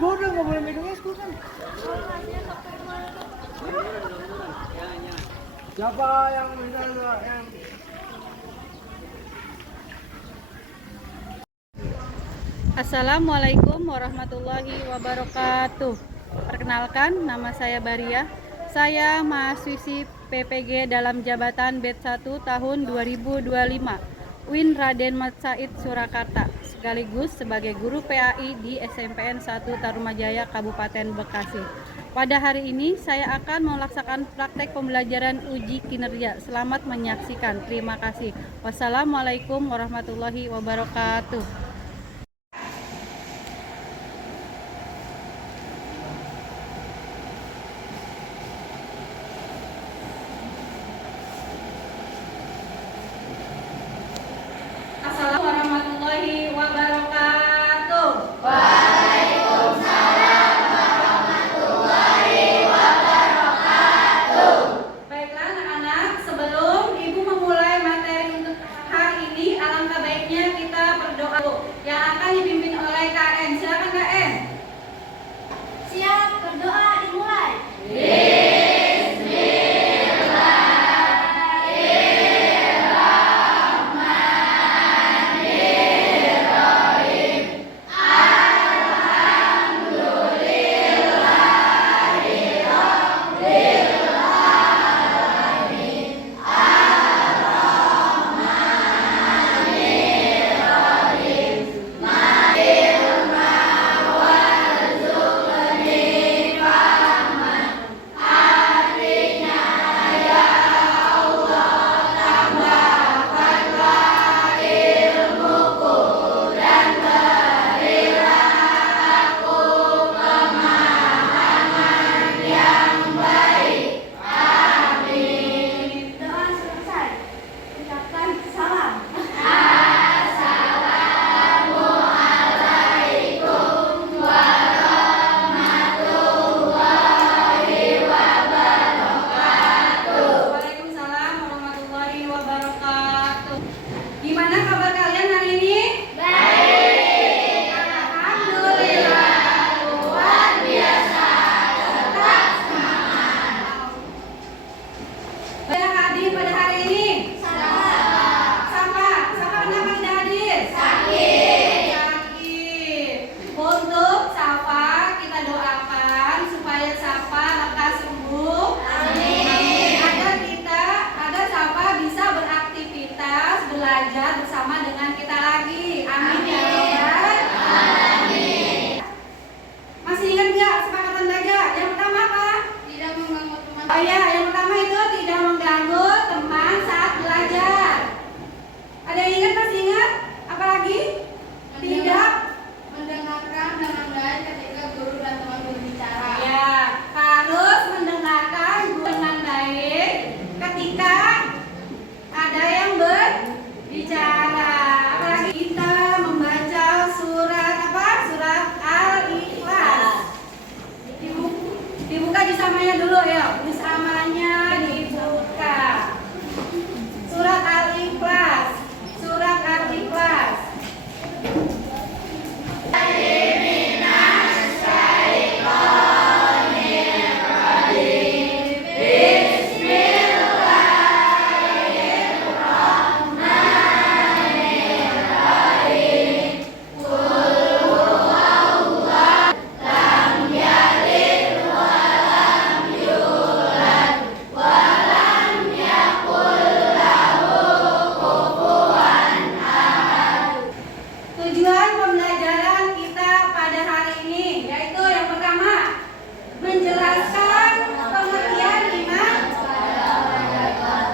udah nggak boleh megang es kok kan. Siapa yang bisa yang Assalamualaikum warahmatullahi wabarakatuh. Perkenalkan, nama saya Baria. Saya mahasiswi PPG dalam jabatan BED 1 tahun 2025 UIN Raden Mat Said Surakarta, sekaligus sebagai guru PAI di SMPN 1 Tarumajaya Kabupaten Bekasi. Pada hari ini saya akan melaksanakan praktek pembelajaran uji kinerja. Selamat menyaksikan. Terima kasih. Wassalamualaikum warahmatullahi wabarakatuh. Assalamualaikum warahmatullahi wabarakatuh. Waalaikumsalam warahmatullahi wabarakatuh. Baiklah anak-anak, sebelum Ibu memulai materi untuk hari ini, alangkah baiknya kita berdoa yang akan dipimpin oleh KM. Silakan KM. Siap, berdoa dimulai. Doa selesai. Ucapkan salam. Waalaikumsalam warahmatullahi wabarakatuh. Gimana kabar kalian hari ini? Baik. Alhamdulillah. Luar biasa. Tetap semangat. Banyak hadir pada hari ini? Sama. Sama kenapa tidak hadir? Sakit. Untuk Safa kita doakan supaya Safa lekas sembuh. Agar Safa bisa beraktivitas, belajar bersama dengan kita lagi. Amin ya Rabbal alamin. Masih ingat nggak kesepakatan belajar? Yang pertama apa? Tidak mengganggu teman. Oh iya, yang pertama itu tidak mengganggu teman saat belajar. Ada yang ingat? Masih ingat? Apa lagi? Tidak. Mendengarkan dengan baik ketika guru dan teman berbicara. Ya, harus mendengarkan dengan baik ketika ada yang berbicara. Apalagi kita membaca surat apa? Surat Al-Ikhlas. Dibuka di samanya dulu ya. Di samanya dibuka. Surat Al-Ikhlas. Surat Al-Ikhlas. Tujuan pembelajaran kita pada hari ini yaitu yang pertama, menjelaskan pengertian iman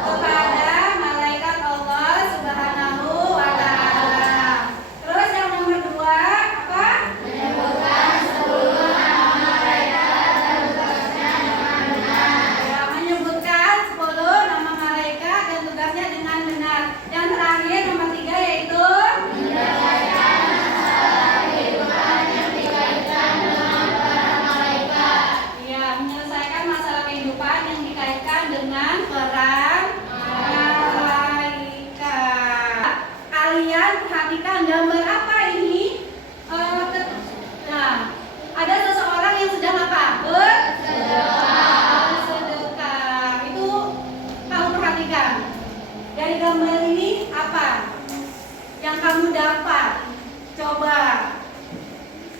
kepada malaikat Allah Subhanahu wa Ta'ala. Terus yang nomor dua apa? Menyebutkan 10 nama malaikat dan tugasnya dengan benar. Ya, menyebutkan 10 nama malaikat dan tugasnya dengan benar. Yang terakhir nomor 3 yaitu iya, menyelesaikan masalah kehidupan yang dikaitkan dengan peran malaikat. Kalian perhatikan gambar apa ini? Nah, ada Coba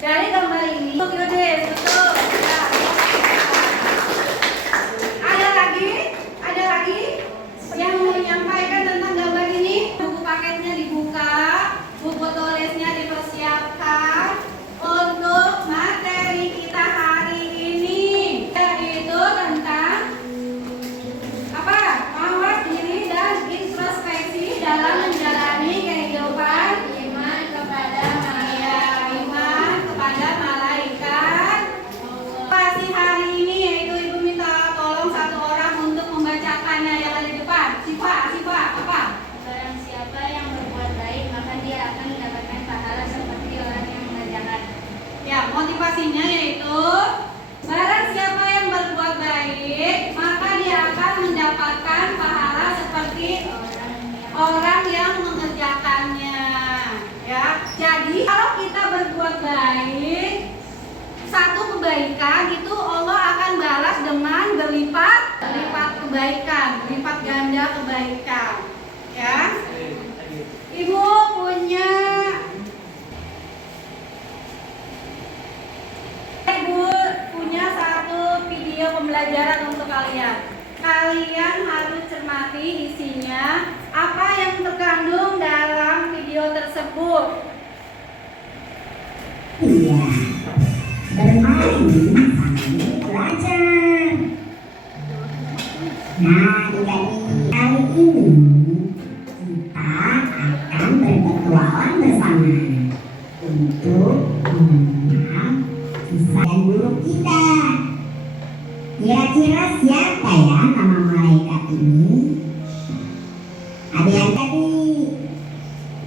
dari gambar ini, gede, betul. Ya. Ada lagi yang menyampaikan tentang gambar ini. Buku paketnya dibuka, buku tulisnya dipersiapkan untuk materi kita hari ini, yaitu tentang apa? Mawas diri dan introspeksi dalam menjalani kehidupan. Iman kepada Iman kepada malaikat. Pasti hari ini yaitu Ibu minta tolong satu orang untuk membacakannya yang ada di depan. Siapa? Apa? barang siapa yang berbuat baik maka dia akan mendapatkan pahala seperti orang yang mengerjakan. Ya, motivasinya yaitu barang siapa yang berbuat baik maka dia akan mendapatkan pahala seperti orang yang mengerjakannya. Ya, jadi kalau kita berbuat baik, satu kebaikan itu Allah akan balas dengan berlipat kebaikan, berlipat ganda kebaikan. Ya, Ibu punya satu video pembelajaran untuk kalian. Kalian harus cermati isinya, apa yang terkandung dalam video tersebut. Iya, bermain sambil belajar. Nah, jadi kali ini kita akan berpetualang bersama untuk mengenal kisah guru kita. Kira-kira siapa ya nama malaikat ini? Ada yang tadi?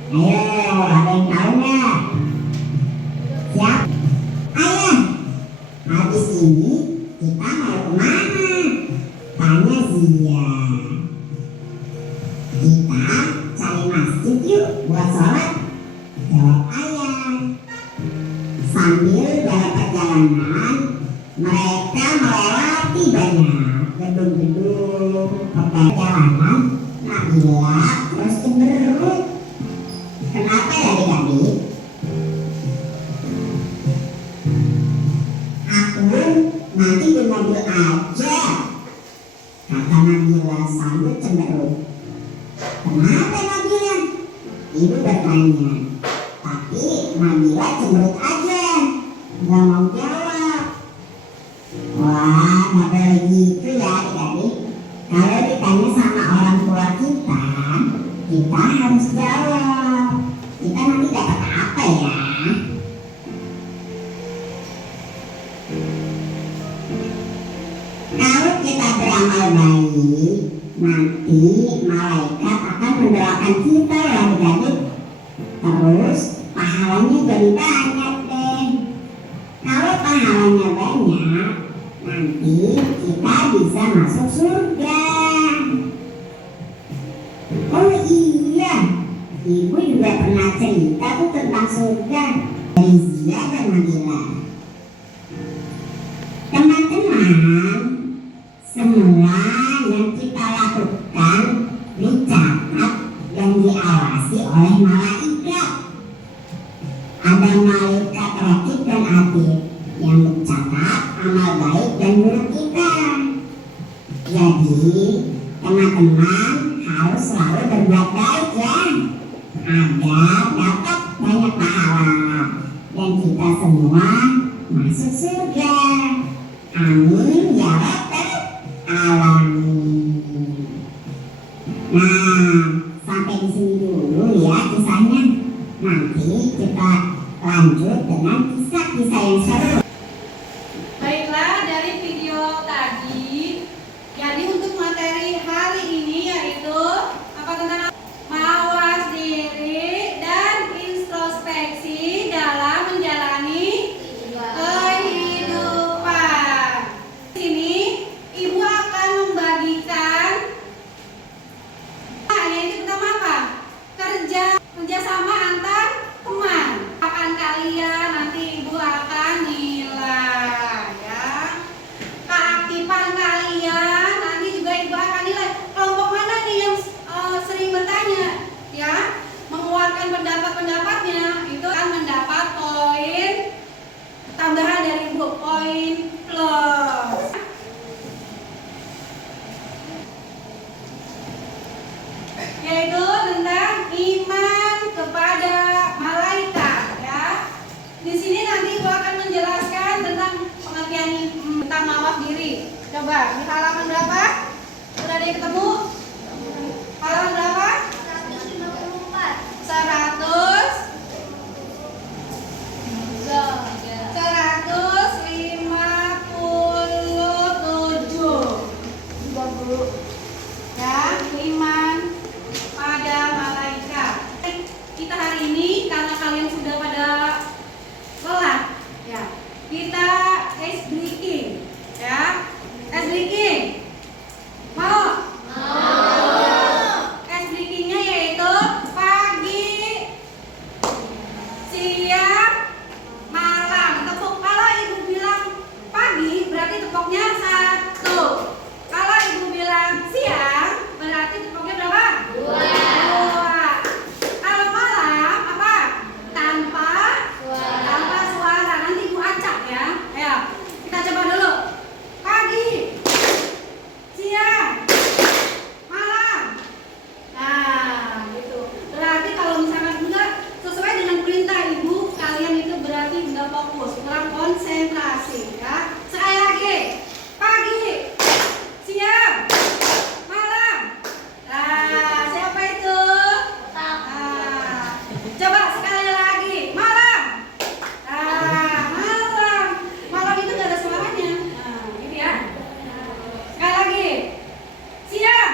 Ayo, ada yang tahu nggak? Siap? Ayah, habis ini kita mau kemana? Tanya Zia. Kita cari masjid yuk buat sholat. Jawab ayah. Sambil dalam perjalanan, mereka melewati banyak gedung-gedung perjalanan. Nabila terus cemberut. Kenapa ya adik-adik? Nanti di mobil aja, kata Nabila sambil cemberut. Kenapa Nabila? Ibu bertanya, tapi Nabila cemberut aja, nggak mau jawab. Wah, nggak boleh gitu ya adik-adik. Kalau ditanya sama orang tua kita harus jawab. Kita nanti dapat apa ya? Kalau kita beramal baik, nanti malaikat akan mendoakan kita ya adik-adik. Terus pahalanya jadi banyak deh. Kalau pahalanya banyak, nanti kita bisa masuk surga. Oh iya, ibu juga pernah cerita tuh tentang surga dari Zia dan Nabila. Teman-teman, semua yang kita lakukan dicatat dan diawasi oleh malaikat. Ada malaikat rakib dan atid yang mencatat amal baik dan buruk kita. Jadi, teman-teman harus selalu berbuat baik ya, agar dapat banyak pahala dan kita semua masuk surga. Amin ya rabbal alamin. Nah, sampai di sini dulu ya kisahnya. Nanti kita lanjut dengan kisah-kisah yang seru. Baiklah, dari video tadi, jadi untuk materi hari ini yaitu apa tentang mawas diri dan introspeksi dalam menjalani kehidupan. Di sini ibu akan membagikan yaitu pertama apa? Kerjasama antar teman. Akan kalian nanti ibu akan nilai ya. Keaktifan kalian nanti juga ibu akan nilai. karena kalian sudah pada lelah, ya. Kita ice breaking, ya. Ice breaking. Mau? Ice breakingnya yaitu pagi, siang, malam. Tepuk. Kalau ibu bilang pagi, berarti tepuknya 1. Kalau ibu bilang siang, berarti tepuknya berapa? 2. Kalau malam apa? Tanpa suara. Nanti ibu acak ya. Ayo, kita coba dulu. Pagi, siang, malam. Nah, gitu. Berarti kalau misalkan enggak sesuai dengan perintah ibu, kalian itu berarti enggak fokus, kurang konsentrasi ya. Sekali lagi. Pagi, siang, malam. Nah, siapa itu? Nah, coba sekali lagi. Malam. Nah, malam. Malam itu enggak ada suaranya. Nah, gitu ya. Sekali lagi. Siang.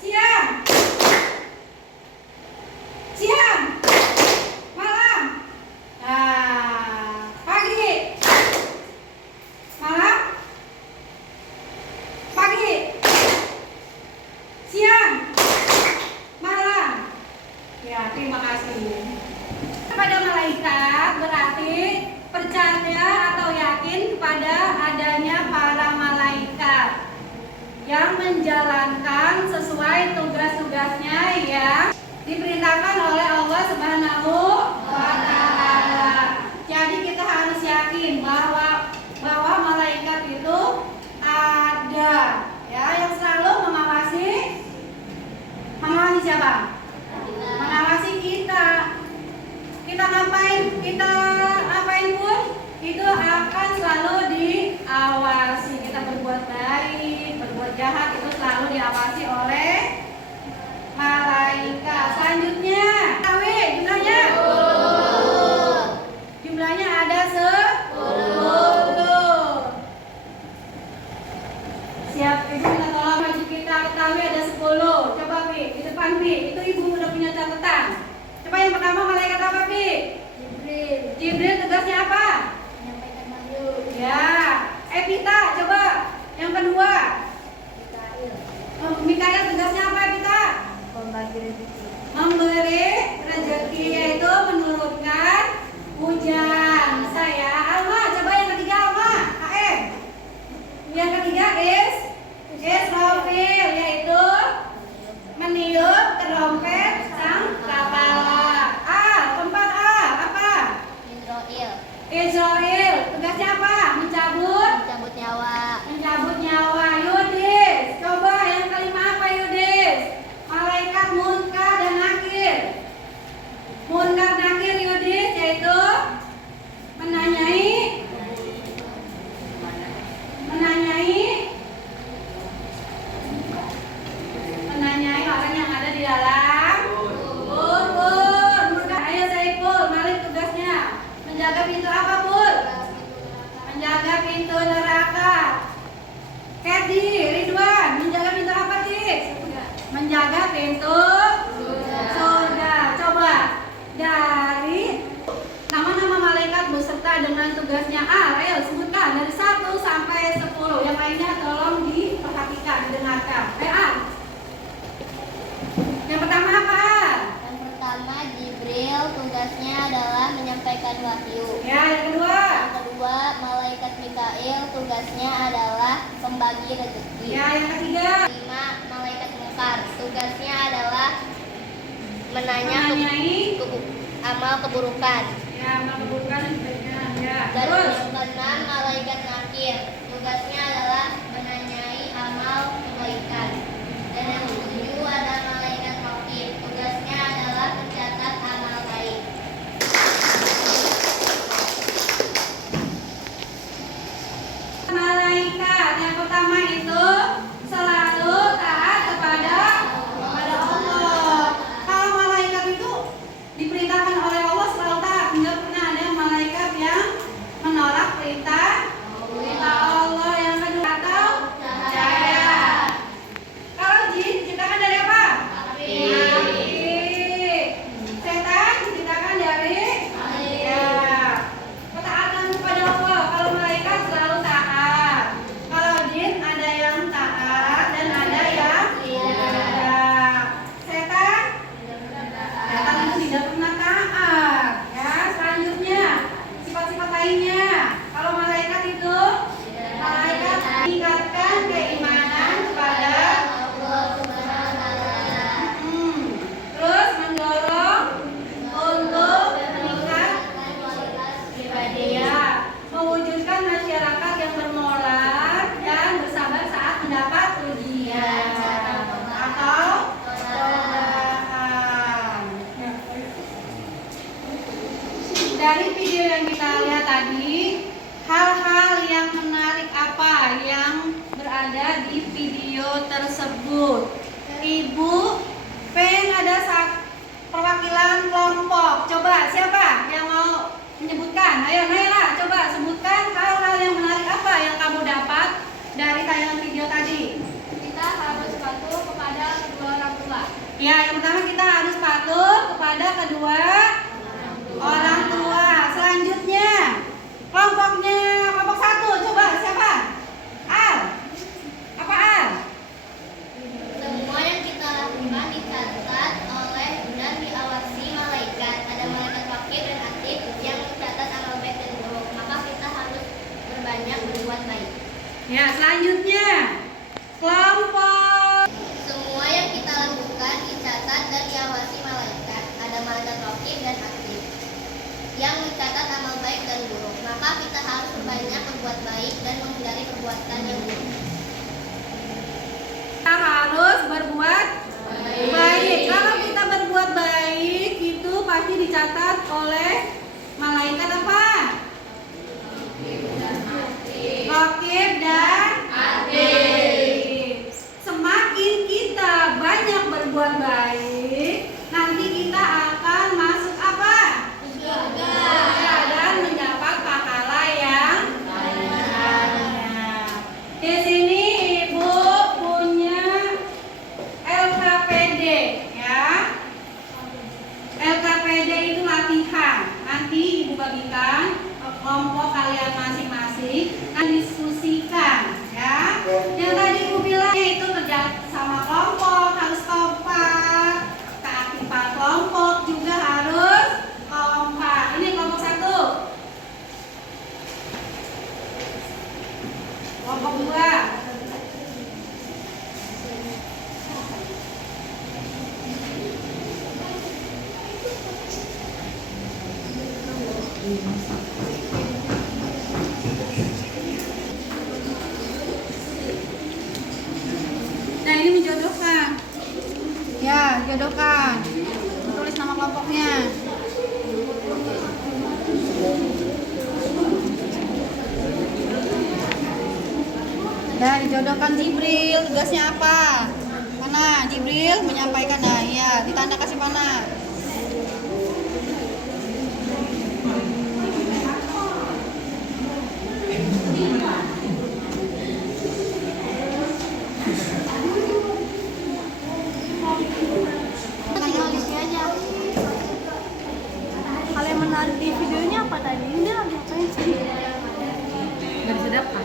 Siang. Siang. Malam. Nah, pagi. Malam. Pagi. Siang. Malam. Ya, terima kasih. Kepada malaikat berarti percaya atau yakin kepada adanya para malaikat yang menjalankan sesuai tugas-tugasnya yang diperintahkan oleh Allah Subhanahu wa Ta'ala. Jadi kita harus yakin bahwa malaikat itu ada, ya, yang selalu mengawasi siapa? Mengawasi kita. Kita ngapain pun itu akan selalu diawasi. Kita berbuat baik, berbuat jahat itu selalu diawasi oleh malaikat. Selanjutnya, tahu jumlahnya? Jumlahnya ada 10. Siap, ibu minta tolong maju kita ketahui ada 10. Coba Pi, di depan Pi, itu ibu udah punya catatan. Coba yang pertama malaikat apa Pi? Jibril tugasnya apa? Menyampaikan wahyu. Ya, Evita coba. Yang kedua, Mikael tugasnya apa Evita? Membagi rezeki. Memberi rezeki, yaitu menurunkan hujan. Saya Alma, coba yang ketiga Alma, KM. Yang ketiga Israfil, yaitu meniup trompet sang kepala. Keempat apa? Israel, tugasnya apa? Mencabut nyawa. Mencabut nyawa. Yudis, coba yang kelima apa Yudis? Malaikat Munkar dan Nakir. Munkar Nakir Yudis, yaitu menanyai orang yang ada di dalam kubur. Munkar, ayo Saiful, Malik tugasnya menjaga pintu apa Pul? Menjaga pintu neraka. Kedi, Ridwan, menjaga pintu apa Dik? Menjaga pintu surga. Coba dari nama-nama malaikat beserta dengan tugasnya. Ayo sebutkan dari 1 sampai 10. Yang lainnya tolong diperhatikan, didengarkan. Yang pertama apa? Yang pertama Jibril, tugasnya adalah menyampaikan wahyu. Ya, yang kedua. Yang kedua malaikat Mikail, tugasnya adalah pembagi rezeki. Ya, yang ketiga. 5 malaikat Munkar, tugasnya adalah Menanyai. amal keburukan. Ya, melakukan kebaikan. Ya. Dan Terus. yang keenam malaikat Nakir, tugasnya adalah menanyai amal kebaikan. Dan yang ketujuh ada malaikat Raqib, tugasnya adalah mencatat amal baik. Malaikat yang pertama itu selalu taat kepada Allah. Kalau malaikat itu diperintahkan oleh Allah selalu taat, nggak pernah ada malaikat yang menolak perintah Allah. Yang kedua dari video yang kita lihat tadi, hal-hal yang menarik apa yang berada di video tersebut? Ibu pengen ada perwakilan kelompok. Coba siapa yang mau menyebutkan? Ayo Naila, coba sebutkan hal-hal yang menarik apa yang kamu dapat dari tayangan video tadi. Kita harus patuh kepada kedua orang tua. Ya, yang pertama kita harus patuh kepada kedua orang tua. Selanjutnya, kelompoknya kelompok 1. Coba siapa? Al. Apa Al? Semua yang kita lakukan dicatat oleh dan diawasi malaikat. Ada malaikat wakil dan aktif yang mencatat amal baik dan buruk. Maka kita harus berbanyak berbuat baik. Ya, selanjutnya kelompok. Semua yang kita lakukan dicatat dan diawasi malaikat. Ada malaikat wakil dan aktif yang mencatat amal baik dan buruk. Maka kita harus berbanyak berbuat baik dan menghindari perbuatan yang buruk. Kita harus berbuat baik. Kalau kita berbuat baik itu pasti dicatat oleh malaikat apa? Raqib dan Atid. Semakin kita banyak berbuat baik, nanti kita akan masuk apa? Surga. Ya, dan mendapat pahala yang banyak. Di sini Ibu punya LKPD, ya. LKPD itu latihan. Nanti Ibu bagikan ke kelompok kalian masing-masing dan diskusikan, ya. Yang tadi Ibu bilang itu kerja sama kelompok harus kompak, keaktifan kelompok juga harus kompak. Ini kelompok 1, kelompok 2. Nah, ini menjodohkan. Ya, jodohkan. Tulis nama kelompoknya. Nah, dijodohkan Jibril. Tugasnya apa? Mana? Jibril menyampaikan. Nah, iya, ditanda kasih mana? Hal yang menarik di videonya apa tadi? Ini lagi ngapain sih? Dari sedekah.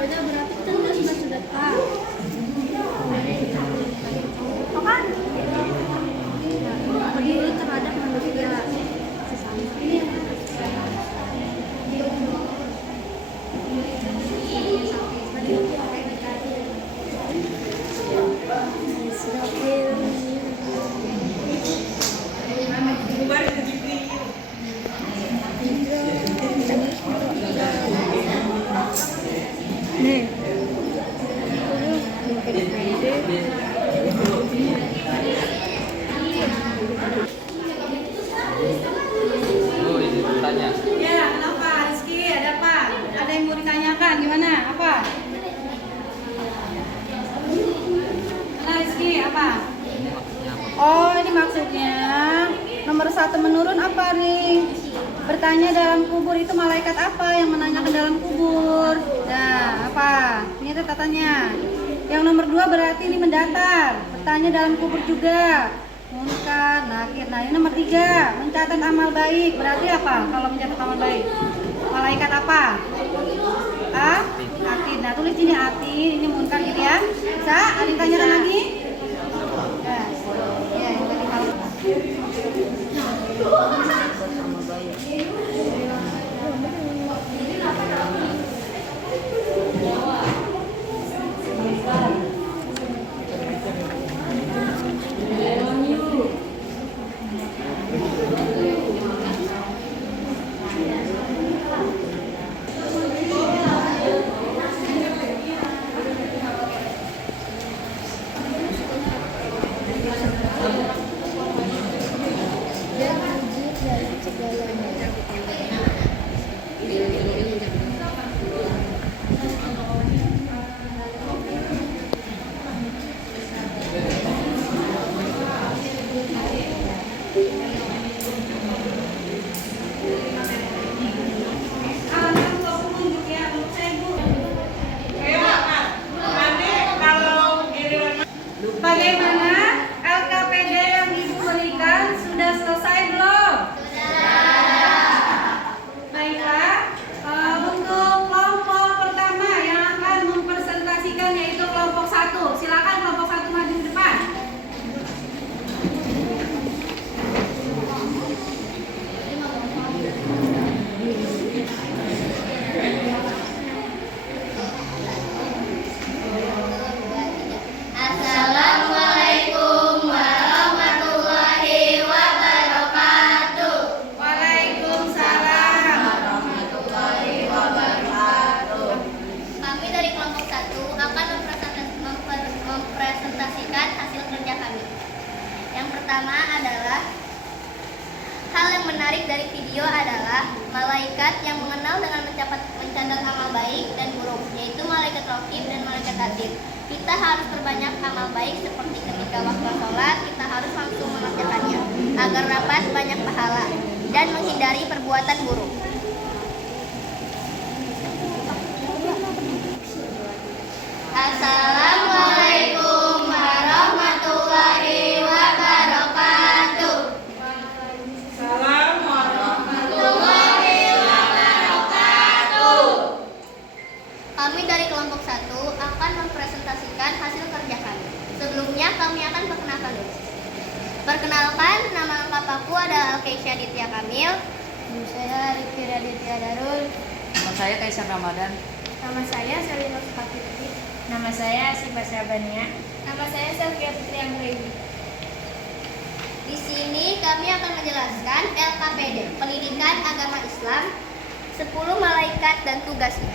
Udah berarti kita sudah sedekah. Oh kan? Peduli terhadap manusia. Nih. Oh, ini bertanya. Ya, kenapa? Rizky, ada apa? Ada yang mau ditanyakan? Gimana? Apa? Nah, Rizky, apa? Oh, ini maksudnya nomor 1 menurun apa nih? Bertanya dalam kubur itu malaikat apa yang menanyakan dalam kubur? Nah, apa? Ini catatannya. Yang nomor 2 berarti ini mendatar. Bertanya dalam kubur juga. Munkar, nakir. Nah, ini nomor 3 mencatat amal baik. Berarti apa kalau mencatat amal baik? Malaikat apa? Atid. Nah, tulis ini atid, ini munkar gitu ya. Bisa? Ada yang tanyakan lagi? Ya. Ya, yang tadi kalau pertama adalah hal yang menarik dari video adalah malaikat yang mengenal dengan mencatat amal baik dan buruk, yaitu malaikat raqib dan malaikat atid. Kita harus berbanyak amal baik seperti ketika waktu sholat kita harus langsung mengerjakannya agar dapat banyak pahala dan menghindari perbuatan buruk. Assalamualaikum warahmatullahi wabarakatuh. Kami dari kelompok 1 akan mempresentasikan hasil kerja kami. Sebelumnya kami akan perkenalkan dulu. Perkenalkan, nama lengkap aku adalah Alkeisha Ditya Kamil. Nama saya Rifki Raditya Darul. Nama saya Kaisar Ramadan. Nama saya Selina Sukapitri. Nama saya Siva Syabania. Nama saya Sylvia Fitri Anggreni. Di sini kami akan menjelaskan LKPD, Pendidikan Agama Islam, 10 malaikat dan tugasnya.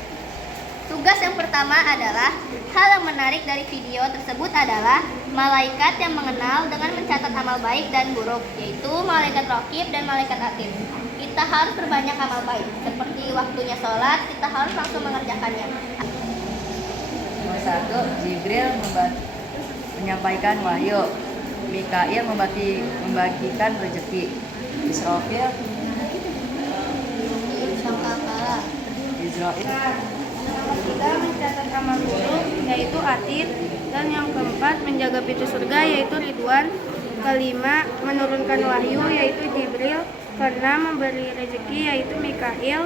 Tugas yang pertama adalah hal yang menarik dari video tersebut adalah malaikat yang mengenal dengan mencatat amal baik dan buruk, yaitu malaikat raqib dan malaikat atid. Kita harus berbanyak amal baik, seperti waktunya sholat, kita harus langsung mengerjakannya. Nomor 1, Jibril menyampaikan wahyu. Mikail membagikan rezeki. Israfil Sangkakala. Israel Ketiga, mencatat amal buruk, yaitu atid. Dan yang keempat, menjaga pintu surga, yaitu Ridwan. Kelima, menurunkan wahyu, yaitu Jibril. Keenam, memberi rezeki, yaitu Mikail.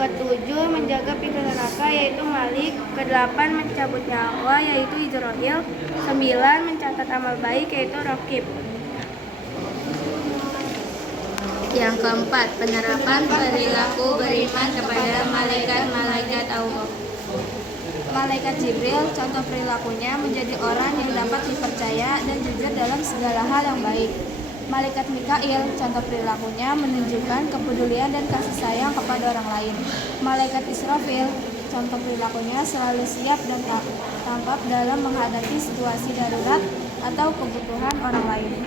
Ketujuh, menjaga pintu neraka, yaitu Malik. Kedelapan, mencabut nyawa, yaitu Israel. 9, mencatat amal baik, yaitu Raqib. Yang keempat, penerapan perilaku beriman kepada malaikat-malaikat Allah. Malaikat Jibril, contoh perilakunya menjadi orang yang dapat dipercaya dan jujur dalam segala hal yang baik. Malaikat Mikail, contoh perilakunya menunjukkan kepedulian dan kasih sayang kepada orang lain. Malaikat Israfil, contoh perilakunya selalu siap dan tangkap dalam menghadapi situasi darurat atau kebutuhan orang lain.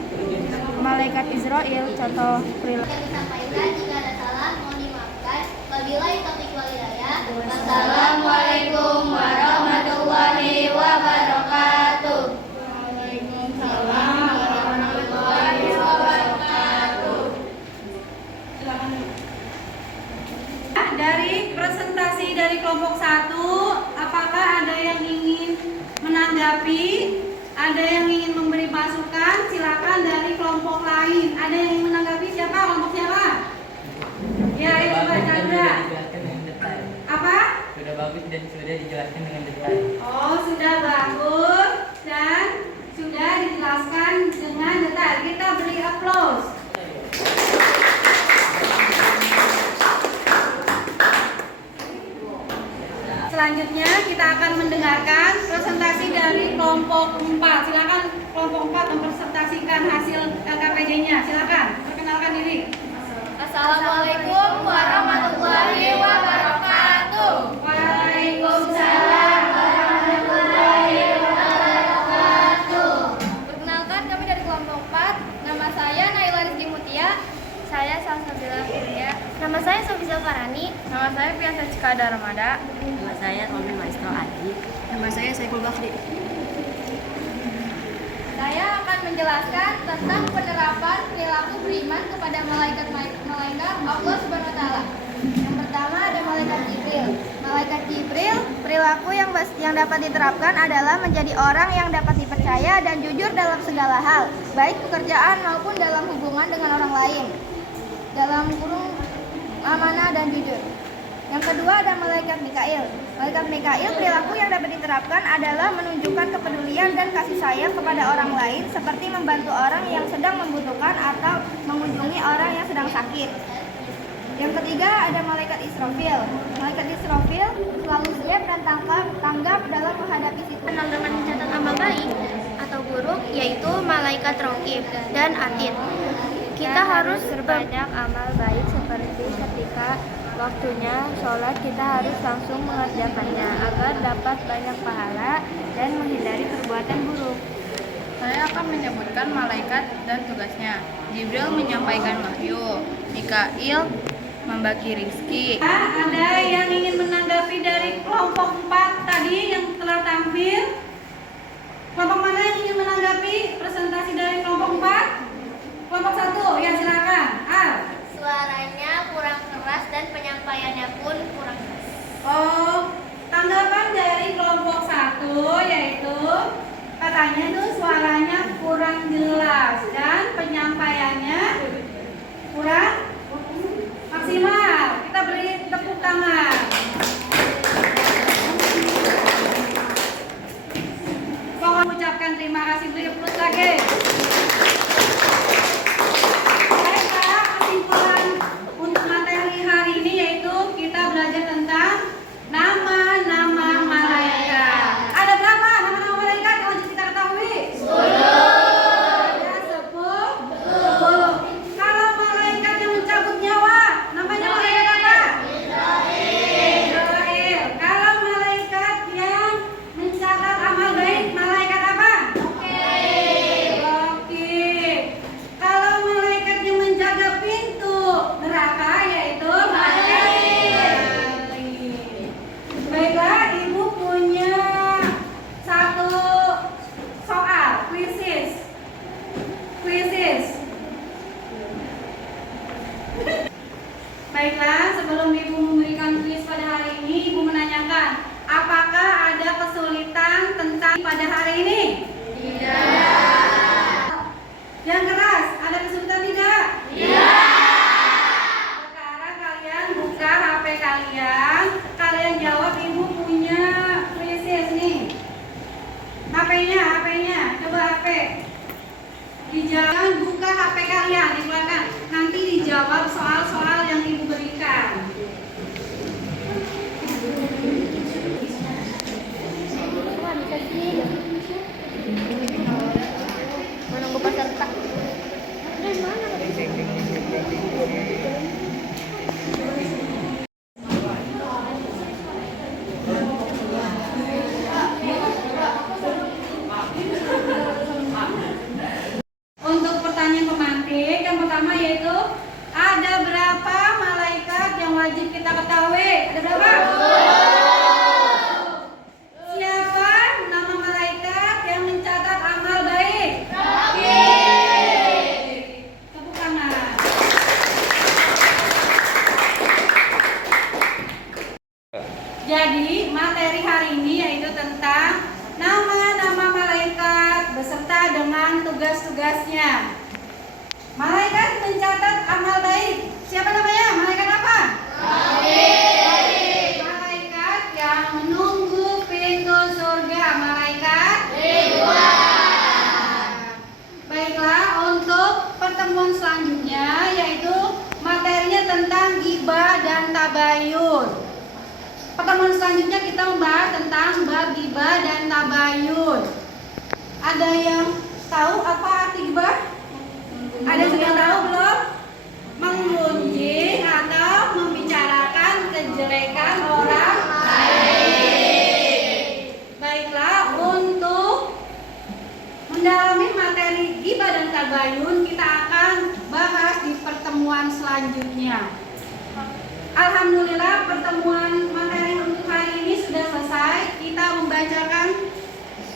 Malaikat Israel, contoh perilaku. Yang disampaikan jika ada salah mohon dimaafkan. Wabillahi taufiq wal hidayah. Wassalamualaikum warahmatullahi wabarakatuh. Waalaikumsalam warahmatullahi wabarakatuh. Dari presentasi dari kelompok 1, apakah ada yang ingin menanggapi? Ada yang ingin memberi masukan? Silakan dari kelompok lain. Ada yang ingin menanggapi? Siapa? Kelompok siapa? Ya, ayo coba Chandra. Apa? Sudah bagus dan sudah dijelaskan dengan detail. Oh, sudah bagus dan sudah dijelaskan dengan detail. Kita beri aplaus. Selanjutnya kita akan mendengarkan presentasi dari kelompok 4. Silakan kelompok 4 mempresentasikan hasil LKPD-nya. Silakan perkenalkan diri. Assalamualaikum warahmatullahi wabarakatuh. Waalaikumsalam warahmatullahi wabarakatuh. Perkenalkan, kami dari kelompok 4. Nama saya Naila Rizky Mutia. Saya Salsabila Kurnia. Nama saya Sofisa Farani. Nama saya Piasa Cikada Ramada. Nama saya Tommy Maestro Adi. Nama saya Saiful Bakri. Saya akan menjelaskan tentang penerapan perilaku beriman kepada malaikat Allah Subhanahu wa taala. Yang pertama ada malaikat Jibril. Malaikat Jibril, perilaku yang dapat diterapkan adalah menjadi orang yang dapat dipercaya dan jujur dalam segala hal, baik pekerjaan maupun dalam hubungan dengan orang lain. Dalam kurung amanah dan jujur. Yang kedua ada malaikat Mikail. Malaikat Mikail, perilaku yang dapat diterapkan adalah menunjukkan kepedulian dan kasih sayang kepada orang lain, seperti membantu orang yang sedang membutuhkan atau mengunjungi orang yang sedang sakit. Yang ketiga ada malaikat Israfil. Malaikat Israfil selalu siap dan tanggap dalam menghadapi situasi dengan mencatat amal baik atau buruk, yaitu malaikat raqib dan atid. Kita harus berbanyak amal baik seperti ketika waktunya sholat kita harus langsung mengerjakannya agar dapat banyak pahala dan menghindari perbuatan buruk. Saya akan menyebutkan malaikat dan tugasnya. Jibril menyampaikan wahyu, Mikail membagi rizki. Ada yang ingin menanggapi dari kelompok 4 tadi yang telah tampil? Kelompok mana yang ingin menanggapi presentasi dari kelompok 4? Kelompok 1, ya silakan. Al. Suaranya kurang keras dan penyampaiannya pun kurang keras. Oh, tanggapan dari kelompok 1 yaitu katanya tuh suaranya kurang jelas dan penyampaiannya kurang maksimal. Kita beri tepuk tangan. Mohon ucapkan terima kasih, beri aplaus lagi. Baiklah, kesimpulan untuk materi hari ini yaitu kita belajar tentang nama-nama malaikat. Ada berapa nama-nama malaikat kalau kita ketahui? 10. Ada 10. Kalau malaikat yang mencabut nyawa, namanya malaikat apa? Israel. Kalau malaikat yang mencatat amal baik, malaikat apa? Raqib. Kalau malaikat yang menjaga pintu neraka yaitu malaikat Malik. Baiklah, ibu punya satu soal kuisis. Baiklah, sebelum ibu memberikan kuis pada hari ini, ibu menanyakan, apakah ada kesulitan tentang pada hari ini? Tidak. Yang keras, ada kesulitan tidak? Sekarang kalian buka HP kalian jawab, ibu punya kuisis nih. HP-nya, coba HP. Dijawab, buka HP kalian, silakan. Nanti dijawab soal-soal yang ibu berikan. Menunggu peserta. Untuk pertanyaan pemantik, yang pertama yaitu ada berapa malaikat yang wajib kita ketahui? Ada berapa? Siapa nama malaikat yang mencatat amal baik? Tepuk tangan. Jadi materi hari ini yaitu tentang nama-nama malaikat beserta dengan tugas-tugasnya. Malaikat mencatat amal baik. Siapa namanya? Malaikat apa? Malaikat yang menunggu pintu surga. Malaikat Ridwan. Baiklah, untuk pertemuan selanjutnya yaitu materinya tentang ghibah dan tabayun. Pertemuan selanjutnya kita membahas tentang bab ghibah dan tabayun. Ada yang tahu apa arti ghibah? Ada yang sudah tahu belum? Mengunjing atau membicarakan kejelekan orang lain. Baiklah, untuk mendalami materi ghibah dan tabayun kita akan bahas di pertemuan selanjutnya. Alhamdulillah, pertemuan materi untuk hari ini sudah selesai. Kita membacakan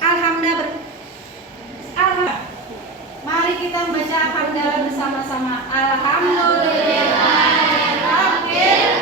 Alhamdulillah. Mari kita membaca Alhamdulillah bersama-sama. Alhamdulillah.